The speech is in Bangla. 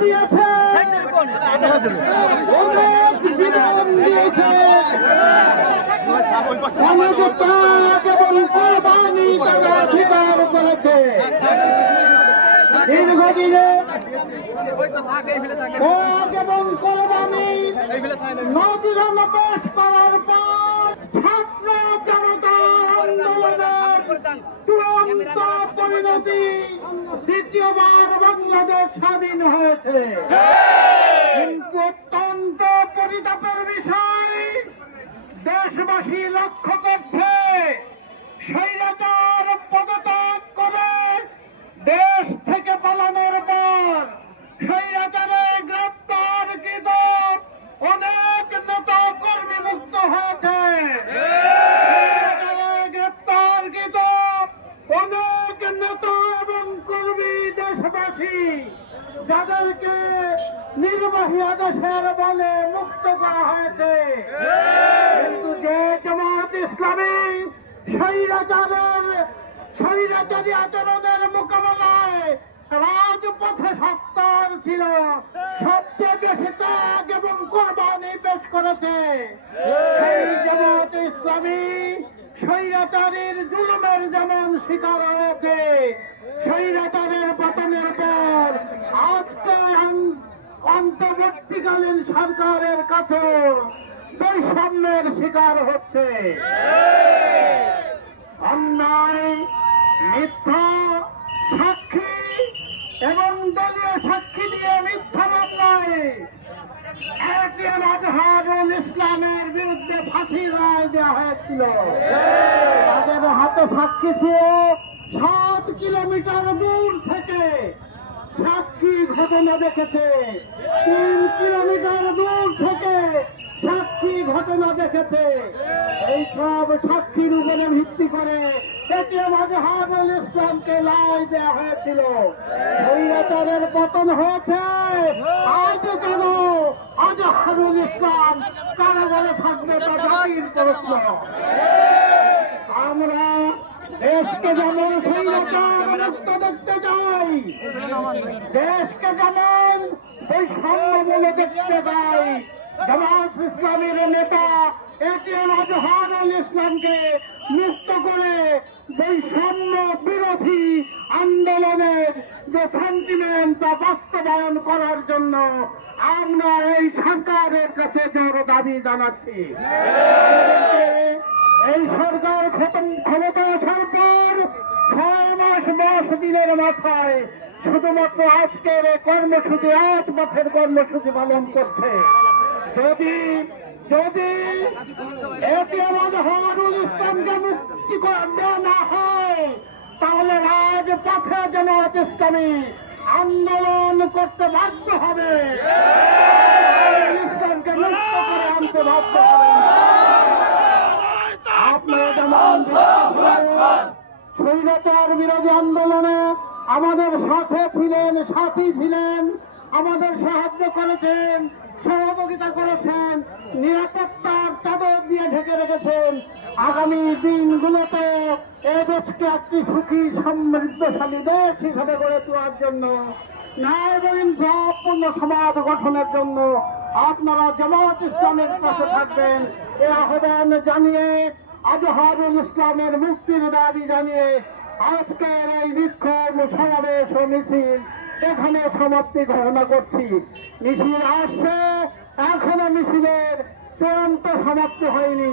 দিয়েছে। অনেক জীবন দিয়েছে অনেক ত্যাগ এবং কোরবানি তারা স্বীকার করেছে দীর্ঘদিনে ত্যাগ এবং কোরবানি নদীরণ পেশ করার পর ছাত্র জনতা আন্দোলনের চূড়ান্ত পরিণতি দ্বিতীয়বার বাংলাদেশ স্বাধীন হয়েছে। কিন্তু অত্যন্ত পরিতাপের বিষয় দেশবাসী লক্ষ্য করছে স্বৈরাচার পদত্যাগ করে দেশবাসী যাদেরকে নির্বাহী আদেশের বলে মুক্ত করা হয়েছে। কিন্তু যে জামাত ইসলামী স্বৈরাচারের স্বৈরাচারী আচরণের মোকাবেলায় রাজপথে সত্তর ছিল। সবচেয়ে বেশি ত্যাগ এবং কোরবানি পেশ করেছে। সেই জামাত ইসলামী স্বৈরাচারীর জুলুমের যেমন শিকার হয়েছে, স্বৈরাচারের পতনের পর আজকে অন্তর্বর্তীকালীন সরকারের কাছে বৈষম্যের শিকার হচ্ছে। অন্যায়, মিথ্যা, সাক্ষী এবং দলীয় সাক্ষী দিয়ে মিথ্যা মামলায় এটিএম আজহারুল ইসলামের বিরুদ্ধে ফাঁসির রায় দেওয়া হয়েছিল। তাদের হাতে সাক্ষী ছিল সাত কিলোমিটার দূর থেকে সাক্ষী ঘটনা দেখেছে। তিন কিলোমিটার দূর থেকে সাক্ষী ঘটনা দেখেছে। সব সাক্ষীর উপরে ভিত্তি করে এটিএম আজহারুল ইসলামকে লাই দেওয়া হয়েছিল। স্বৈরাচারের পতন হয়েছে। আজ কেন? আজহারুল ইসলাম কারাগারে থাকবে আমরা দেশকে যেমন স্বৈরাচার মুক্ত দেখতে চাই, দেশকে যেমন বৈষম্য বলে দেখতে চাই, জামাত ইসলামের নেতা এটিএম আজহারুল ইসলামকে মুক্ত করে বৈষম্য বিরোধী আন্দোলনের যে সেন্টিমেন্ট তা বাস্তবায়ন করার জন্য আমরা এই সরকারের কাছে জোর দাবি জানাচ্ছি। এই সরকার ক্ষমতা আসার পর ছয় মাস দশ দিনের মাথায় শুধুমাত্র আজকের কর্মসূচি আট মাসের কর্মসূচি পালন করছে। যদি যদি মুক্তি দেওয়া না হয়, তাহলে রাজপথে জামাত ইসলামী আন্দোলন করতে বাধ্য হবে। ইসলামকে মুক্ত করে আনতে বাধ্য বিরোধী আন্দোলনে আমাদের সাথে ছিলেন, সাথী ছিলেন, আমাদের সাহায্য করেছেন, সহযোগিতা করেছেন ঢেকে আগামী দিনগুলোতে এ দেশকে একটি সুখী সমৃদ্ধশালী দেশ হিসাবে গড়ে তোলার জন্য ন্যায় এবং সমাজ গঠনের জন্য আপনারা জামাত ইসলামের পাশে থাকবেন। এ আহ্বান জানিয়ে আজহারুল ইসলামের মুক্তির দাবি জানিয়ে আজকের এই বিক্ষোভ সমাবেশ ও মিছিল এখানে সমাপ্তি ঘোষণা করছি। মিছিল আসছে, এখনও মিছিলের চূড়ান্ত সমাপ্তি হয়নি।